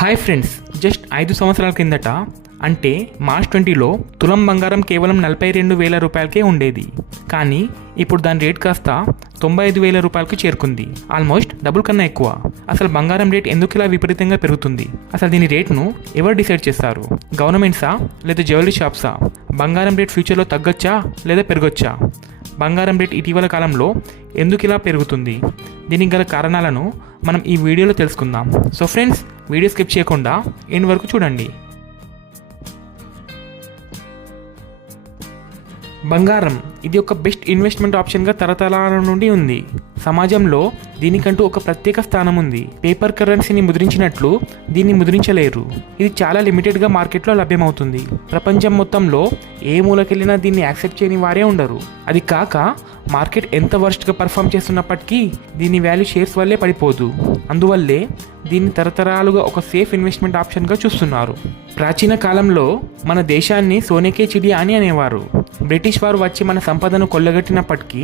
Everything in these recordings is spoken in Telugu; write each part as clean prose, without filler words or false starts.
హాయ్ ఫ్రెండ్స్, జస్ట్ 5 సంవత్సరాల కిందట అంటే మార్చ్ 20లో తులం బంగారం కేవలం 42,000 రూపాయలకే ఉండేది. కానీ ఇప్పుడు దాని రేట్ కాస్త 95,000 రూపాయలకు చేరుకుంది. ఆల్మోస్ట్ డబుల్ కన్నా ఎక్కువ. అసలు బంగారం రేట్ ఎందుకు ఇలా విపరీతంగా పెరుగుతుంది? అసలు దీని రేట్ను ఎవరు డిసైడ్ చేస్తారు? గవర్నమెంట్సా లేదా జ్యువెలరీ షాప్సా? బంగారం రేట్ ఫ్యూచర్లో తగ్గొచ్చా లేదా పెరగొచ్చా? బంగారం రేట్ ఇటీవల కాలంలో ఎందుకు ఇలా పెరుగుతుంది? దీనికి గల కారణాలను మనం ఈ వీడియోలో తెలుసుకుందాం. సో ఫ్రెండ్స్, వీడియో స్కిప్ చేయకుండా ఎండ్ వరకు చూడండి. బంగారం ఇది ఒక బెస్ట్ ఇన్వెస్ట్మెంట్ ఆప్షన్గా తరతరాల నుండి ఉంది. సమాజంలో దీనికంటూ ఒక ప్రత్యేక స్థానం ఉంది. పేపర్ కరెన్సీని ముద్రించినట్లు దీన్ని ముద్రించలేరు. ఇది చాలా లిమిటెడ్గా మార్కెట్లో లభ్యమవుతుంది. ప్రపంచం మొత్తంలో ఏ మూలకెళ్ళినా దీన్ని యాక్సెప్ట్ చేయని వారే ఉండరు. అది కాక మార్కెట్ ఎంత వర్స్ట్గా పర్ఫామ్ చేస్తున్నప్పటికీ దీని వాల్యూ షేర్స్ వల్లే పడిపోదు. అందువల్లే దీన్ని తరతరాలుగా ఒక సేఫ్ ఇన్వెస్ట్మెంట్ ఆప్షన్గా చూస్తున్నారు. ప్రాచీన కాలంలో మన దేశాన్ని సోనేకే చిడియా అని అనేవారు. బ్రిటిష్ వారు వచ్చి మన సంపదను కొల్లగట్టినప్పటికీ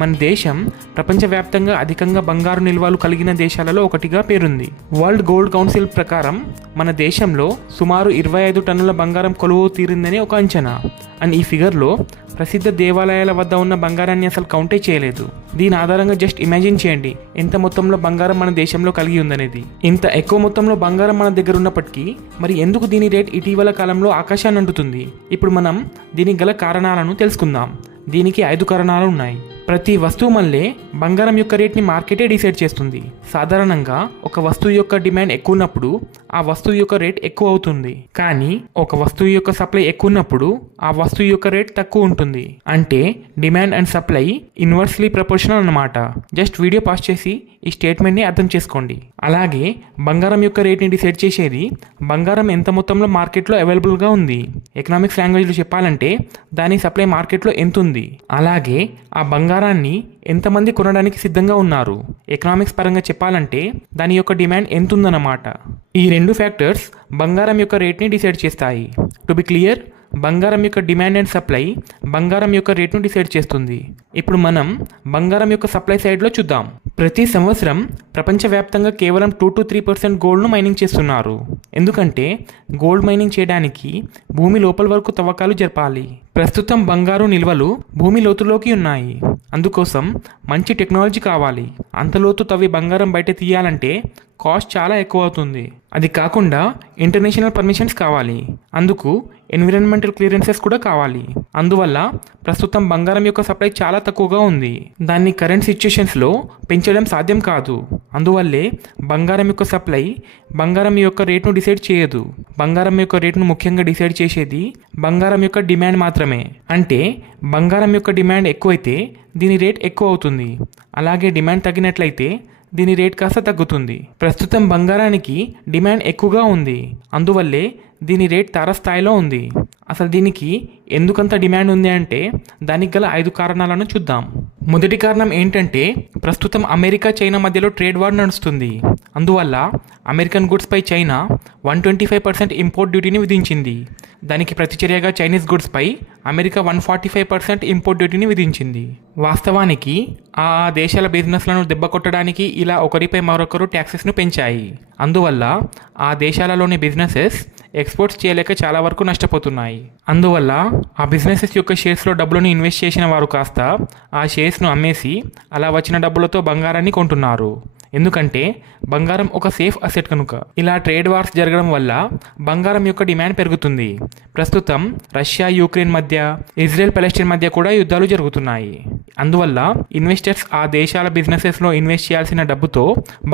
మన దేశం ప్రపంచవ్యాప్తంగా అధికంగా బంగారు నిల్వలు కలిగిన దేశాలలో ఒకటిగా పేరుంది. వరల్డ్ గోల్డ్ కౌన్సిల్ ప్రకారం మన దేశంలో సుమారు 25 టన్నుల బంగారం కొలువు తీరిందని ఒక అంచనా. అండ్ ఈ ఫిగర్లో ప్రసిద్ధ దేవాలయాల వద్ద ఉన్న బంగారాన్ని అసలు కౌంటే చేయలేదు. దీని ఆధారంగా జస్ట్ ఇమాజిన్ చేయండి ఎంత మొత్తంలో బంగారం మన దేశంలో కలిగి ఉందనేది. ఇంత ఎక్కువ మొత్తంలో బంగారం మన దగ్గర ఉన్నప్పటికీ మరి ఎందుకు దీని రేట్ ఇటీవల కాలంలో ఆకాశాన్ని అంటుతుంది? ఇప్పుడు మనం దీనికి గల కారణాలను తెలుసుకుందాం. దీనికి 5 కారణాలు ఉన్నాయి. ప్రతి వస్తువు మళ్ళీ బంగారం యొక్క రేట్ని మార్కెటే డిసైడ్ చేస్తుంది. సాధారణంగా ఒక వస్తువు యొక్క డిమాండ్ ఎక్కువ ఉన్నప్పుడు ఆ వస్తువు యొక్క రేట్ ఎక్కువ అవుతుంది. కానీ ఒక వస్తువు యొక్క సప్లై ఎక్కువ ఉన్నప్పుడు ఆ వస్తువు యొక్క రేట్ తక్కువ ఉంటుంది. అంటే demand and supply inversely proportional అన్నమాట. జస్ట్ వీడియో పాస్ చేసి ఈ స్టేట్మెంట్ని అర్థం చేసుకోండి. అలాగే బంగారం యొక్క రేట్ని డిసైడ్ చేసేది బంగారం ఎంత మొత్తంలో మార్కెట్లో అవైలబుల్గా ఉంది. ఎకనామిక్స్ లాంగ్వేజ్లో చెప్పాలంటే దాని సప్లై మార్కెట్లో ఎంత ఉంది. అలాగే ఆ బంగారాన్ని ఎంతమంది కొనడానికి సిద్ధంగా ఉన్నారు. ఎకనామిక్స్ పరంగా చెప్పాలంటే దాని యొక్క డిమాండ్ ఎంత ఉందన్నమాట. ఈ 2 ఫ్యాక్టర్స్ బంగారం యొక్క రేట్ని డిసైడ్ చేస్తాయి. టు బి క్లియర్, బంగారం యొక్క డిమాండ్ అండ్ సప్లై బంగారం యొక్క రేట్ను డిసైడ్ చేస్తుంది. ఇప్పుడు మనం బంగారం యొక్క సప్లై సైడ్లో చూద్దాం. ప్రతి సంవత్సరం ప్రపంచవ్యాప్తంగా కేవలం 2-3% గోల్డ్ను మైనింగ్ చేస్తున్నారు. ఎందుకంటే గోల్డ్ మైనింగ్ చేయడానికి భూమి లోపల వరకు తవ్వకాలు జరపాలి. ప్రస్తుతం బంగారు నిల్వలు భూమి లోతులోకి ఉన్నాయి. అందుకోసం మంచి టెక్నాలజీ కావాలి. అంత లోతు తవ్వి బంగారం బయట తీయాలంటే కాస్ట్ చాలా ఎక్కువ అవుతుంది. అది కాకుండా ఇంటర్నేషనల్ పర్మిషన్స్ కావాలి. అందుకు ఎన్విరాన్మెంటల్ క్లియరెన్సెస్ కూడా కావాలి. అందువల్ల ప్రస్తుతం బంగారం యొక్క సప్లై చాలా తక్కువగా ఉంది. దాన్ని కరెంట్ సిచ్యుయేషన్స్లో పెంచడం సాధ్యం కాదు. అందువల్లే బంగారం యొక్క సప్లై బంగారం యొక్క రేట్ను డిసైడ్ చేయదు. బంగారం యొక్క రేట్ను ముఖ్యంగా డిసైడ్ చేసేది బంగారం యొక్క డిమాండ్ మాత్రమే. అంటే బంగారం యొక్క డిమాండ్ ఎక్కువైతే దీని రేట్ ఎక్కువ అవుతుంది. అలాగే డిమాండ్ తగ్గినట్లయితే దీని రేట్ కాస్త తగ్గుతుంది. ప్రస్తుతం బంగారానికి డిమాండ్ ఎక్కువగా ఉంది. అందువల్లే దీని రేట్ తారస్థాయిలో ఉంది. అసలు దీనికి ఎందుకంత డిమాండ్ ఉంది అంటే దానికి గల 5 కారణాలను చూద్దాం. మొదటి కారణం ఏంటంటే ప్రస్తుతం అమెరికా చైనా మధ్యలో ట్రేడ్ వార్ నడుస్తుంది. అందువల్ల అమెరికన్ గుడ్స్పై చైనా 125% ఇంపోర్ట్ డ్యూటీని విధించింది. దానికి ప్రతిచర్యగా చైనీస్ గుడ్స్పై అమెరికా 145% ఇంపోర్ట్ డ్యూటీని విధించింది. వాస్తవానికి ఆ దేశాల బిజినెస్లను దెబ్బకొట్టడానికి ఇలా ఒకరిపై మరొకరు ట్యాక్సెస్ను పెంచాయి. అందువల్ల ఆ దేశాలలోని బిజినెసెస్ ఎక్స్పోర్ట్స్ చేయలేక చాలా వరకు నష్టపోతున్నాయి. అందువల్ల ఆ బిజినెసెస్ యొక్క షేర్స్లో డబ్బులను ఇన్వెస్ట్ చేసిన వారు కాస్త ఆ షేర్స్ను అమ్మేసి అలా వచ్చిన డబ్బులతో బంగారాన్ని కొంటున్నారు. ఎందుకంటే బంగారం ఒక సేఫ్ అసెట్ కనుక. ఇలా ట్రేడ్ వార్స్ జరగడం వల్ల బంగారం యొక్క డిమాండ్ పెరుగుతుంది. ప్రస్తుతం రష్యా యుక్రెయిన్ మధ్య, ఇజ్రాయెల్ పాలెస్తీన్ మధ్య కూడా యుద్ధాలు జరుగుతున్నాయి. అందువల్ల ఇన్వెస్టర్స్ ఆ దేశాల బిజినెసెస్లో ఇన్వెస్ట్ చేయాల్సిన డబ్బుతో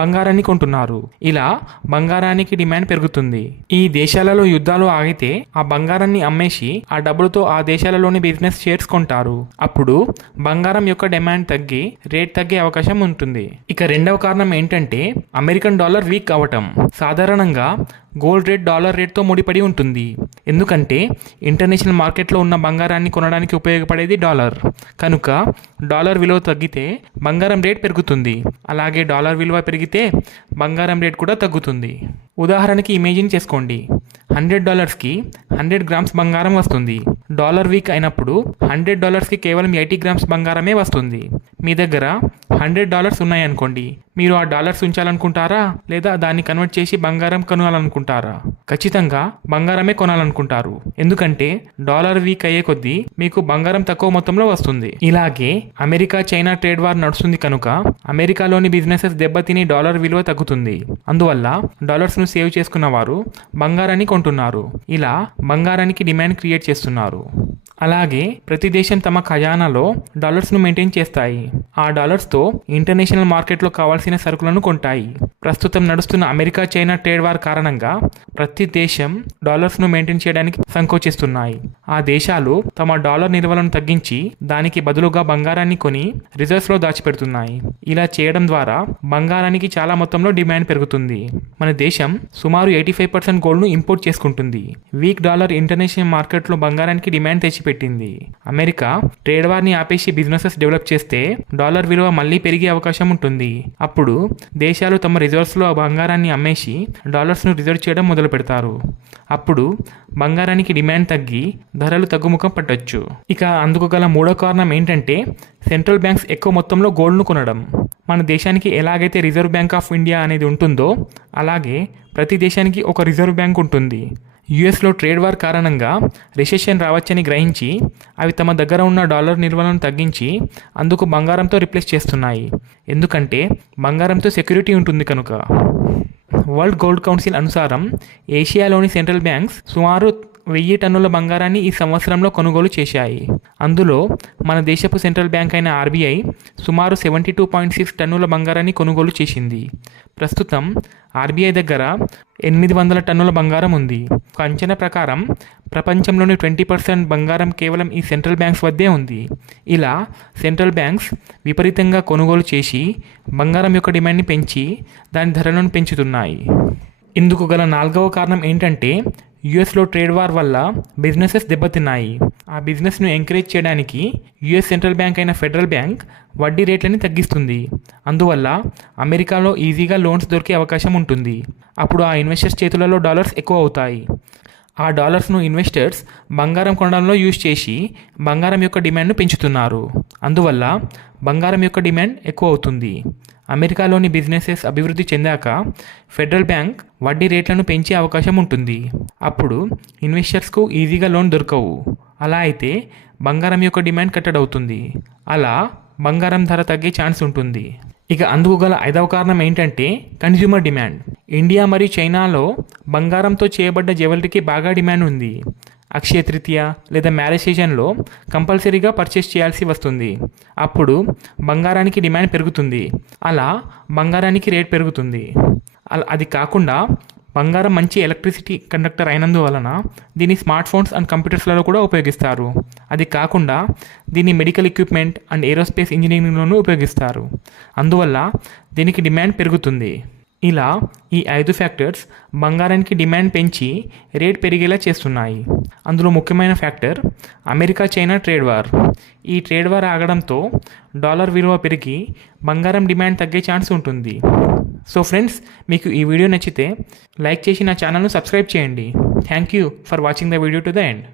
బంగారాన్ని కొంటున్నారు. ఇలా బంగారానికి డిమాండ్ పెరుగుతుంది. ఈ దేశాలలో యుద్ధాలు ఆగితే ఆ బంగారాన్ని అమ్మేసి ఆ డబ్బులతో ఆ దేశాలలోని బిజినెస్ షేర్స్ కొంటారు. అప్పుడు బంగారం యొక్క డిమాండ్ తగ్గి రేట్ తగ్గే అవకాశం ఉంటుంది. ఇక రెండవ కారణం ఏంటంటే అమెరికన్ డాలర్ వీక్ అవటం. సాధారణంగా గోల్డ్ రేట్ డాలర్ రేట్తో ముడిపడి ఉంటుంది. ఎందుకంటే ఇంటర్నేషనల్ మార్కెట్లో ఉన్న బంగారాన్ని కొనడానికి ఉపయోగపడేది డాలర్ కనుక డాలర్ విలువ తగ్గితే బంగారం రేట్ పెరుగుతుంది. అలాగే డాలర్ విలువ పెరిగితే బంగారం రేట్ కూడా తగ్గుతుంది. ఉదాహరణకి ఇమేజిన్ చేసుకోండి, $100కి 100 గ్రామ్స్ బంగారం వస్తుంది. డాలర్ వీక్ అయినప్పుడు $100కి కేవలం 80 గ్రామ్స్ బంగారమే వస్తుంది. మీ దగ్గర $100 ఉన్నాయనుకోండి, మీరు ఆ డాలర్స్ ఉంచాలనుకుంటారా లేదా దాన్ని కన్వర్ట్ చేసి బంగారం కొనాలనుకుంటారా? ఖచ్చితంగా బంగారమే కొనాలనుకుంటారు. ఎందుకంటే డాలర్ వీక్ అయ్యే కొద్దీ మీకు బంగారం తక్కువ మొత్తంలో వస్తుంది. ఇలాగే అమెరికా చైనా ట్రేడ్ వార్ నడుస్తుంది కనుక అమెరికాలోని బిజినెసెస్ దెబ్బతిని డాలర్ విలువ తగ్గుతుంది. అందువల్ల డాలర్స్ ను సేవ్ చేసుకున్న వారు బంగారాన్ని కొంటున్నారు. ఇలా బంగారానికి డిమాండ్ క్రియేట్ చేస్తున్నారు. అలాగే ప్రతి దేశం తమ ఖజానాలో డాలర్స్ను మెయింటైన్ చేస్తాయి. ఆ డాలర్స్తో ఇంటర్నేషనల్ మార్కెట్లో కావాల్సిన సరుకులను కొంటాయి. ప్రస్తుతం నడుస్తున్న అమెరికా చైనా ట్రేడ్ వార్ కారణంగా ప్రతి దేశం డాలర్స్ను మెయింటైన్ చేయడానికి సంకోచిస్తున్నాయి. ఆ దేశాలు తమ డాలర్ నిల్వలను తగ్గించి దానికి బదులుగా బంగారాన్ని కొని రిజర్వ్స్లో దాచిపెడుతున్నాయి. ఇలా చేయడం ద్వారా బంగారానికి చాలా మొత్తంలో డిమాండ్ పెరుగుతుంది. మన దేశం సుమారు 85% గోల్డ్ను ఇంపోర్ట్ చేసుకుంటుంది. వీక్ డాలర్ ఇంటర్నేషనల్ మార్కెట్లో బంగారానికి డిమాండ్ తెచ్చిపెట్టింది. అమెరికా ట్రేడ్ వార్ని ఆపేసి బిజినెసెస్ డెవలప్ చేస్తే డాలర్ విలువ మళ్లీ పెరిగే అవకాశం ఉంటుంది. అప్పుడు దేశాలు తమ రిజర్వ్స్లో బంగారాన్ని అమ్మేసి డాలర్స్ను రిజర్వ్ చేయడం మొదలు పెడతారు. అప్పుడు బంగారానికి డిమాండ్ తగ్గి ధరలు తగ్గుముఖం పట్టొచ్చు. ఇక అందుకు గల మూడో కారణం ఏంటంటే సెంట్రల్ బ్యాంక్స్ ఎక్కువ మొత్తంలో గోల్డ్ను కొనడం. మన దేశానికి ఎలాగైతే రిజర్వ్ బ్యాంక్ ఆఫ్ ఇండియా అనేది ఉంటుందో అలాగే ప్రతి దేశానికి ఒక రిజర్వ్ బ్యాంక్ ఉంటుంది. యుఎస్లో ట్రేడ్ వార్ కారణంగా రిసెషన్ రావచ్చని గ్రహించి అవి తమ దగ్గర ఉన్న డాలర్ నిల్వలను తగ్గించి అందుకు బంగారంతో రిప్లేస్ చేస్తున్నాయి. ఎందుకంటే బంగారంతో సెక్యూరిటీ ఉంటుంది కనుక. వరల్డ్ గోల్డ్ కౌన్సిల్ అనుసారం ఏషియాలోని సెంట్రల్ బ్యాంక్స్ సుమారు 1000 టన్నుల బంగారాన్ని ఈ సంవత్సరంలో కొనుగోలు చేశాయి. అందులో మన దేశపు సెంట్రల్ బ్యాంక్ అయిన ఆర్బీఐ సుమారు 72.6 టన్నుల బంగారాన్ని కొనుగోలు చేసింది. ప్రస్తుతం ఆర్బీఐ దగ్గర 800 టన్నుల బంగారం ఉంది. ఒక అంచనా ప్రకారం ప్రపంచంలోని 20% బంగారం కేవలం ఈ సెంట్రల్ బ్యాంక్స్ వద్దే ఉంది. ఇలా సెంట్రల్ బ్యాంక్స్ విపరీతంగా కొనుగోలు చేసి బంగారం యొక్క డిమాండ్ని పెంచి దాని ధరలను పెంచుతున్నాయి. ఇందుకు గల 4వ కారణం ఏంటంటే యుఎస్లో ట్రేడ్ వార్ వల్ల బిజినెసెస్ దెబ్బతిన్నాయి. ఆ బిజినెస్ను ఎంకరేజ్ చేయడానికి యుఎస్ సెంట్రల్ బ్యాంక్ అయిన ఫెడరల్ బ్యాంక్ వడ్డీ రేట్లని తగ్గిస్తుంది. అందువల్ల అమెరికాలో ఈజీగా లోన్స్ దొరికే అవకాశం ఉంటుంది. అప్పుడు ఆ ఇన్వెస్టర్స్ చేతులలో డాలర్స్ ఎక్కువ అవుతాయి. ఆ డాలర్స్ను ఇన్వెస్టర్స్ బంగారం కొనడంలో యూజ్ చేసి బంగారం యొక్క డిమాండ్ను పెంచుతున్నారు. అందువల్ల బంగారం యొక్క డిమాండ్ ఎక్కువ అవుతుంది. అమెరికాలోని బిజినెసెస్ అభివృద్ధి చెందాక ఫెడరల్ బ్యాంక్ వడ్డీ రేట్లను పెంచే అవకాశం ఉంటుంది. అప్పుడు ఇన్వెస్టర్స్కు ఈజీగా లోన్ దొరకవు. అలా అయితే బంగారం యొక్క డిమాండ్ కట్టడవుతుంది. అలా బంగారం ధర తగ్గే ఛాన్స్ ఉంటుంది. ఇక అందుకు గల 5వ కారణం ఏంటంటే కన్జ్యూమర్ డిమాండ్. ఇండియా మరియు చైనాలో బంగారంతో చేయబడ్డ జ్యువెలరీకి బాగా డిమాండ్ ఉంది. అక్షయ తృతీయ లేదా మ్యారేజ్ సీజన్లో కంపల్సరీగా పర్చేస్ చేయాల్సి వస్తుంది. అప్పుడు బంగారానికి డిమాండ్ పెరుగుతుంది. అలా బంగారానికి రేట్ పెరుగుతుంది. అది కాకుండా బంగారం మంచి ఎలక్ట్రిసిటీ కండక్టర్ అయినందువలన దీన్ని స్మార్ట్ ఫోన్స్ అండ్ కంప్యూటర్స్లలో కూడా ఉపయోగిస్తారు. అది కాకుండా దీన్ని మెడికల్ ఎక్విప్మెంట్ అండ్ ఏరోస్పేస్ ఇంజనీరింగ్లోనూ ఉపయోగిస్తారు. అందువల్ల దీనికి డిమాండ్ పెరుగుతుంది. ఇలా ఈ 5 ఫ్యాక్టర్స్ బంగారానికి డిమాండ్ పెంచి రేట్ పెరిగేలా చేస్తున్నాయి. అందులో ముఖ్యమైన factor America China trade war. ఈ ట్రేడ్ వార్ ఆగడంతో డాలర్ విలువ పెరిగి బంగారం డిమాండ్ తగ్గే ఛాన్స్ ఉంటుంది. సో ఫ్రెండ్స్, మీకు ఈ వీడియో నచ్చితే లైక్ చేసి నా ఛానల్ను సబ్స్క్రైబ్ చేయండి. Thank you for watching the video to the end.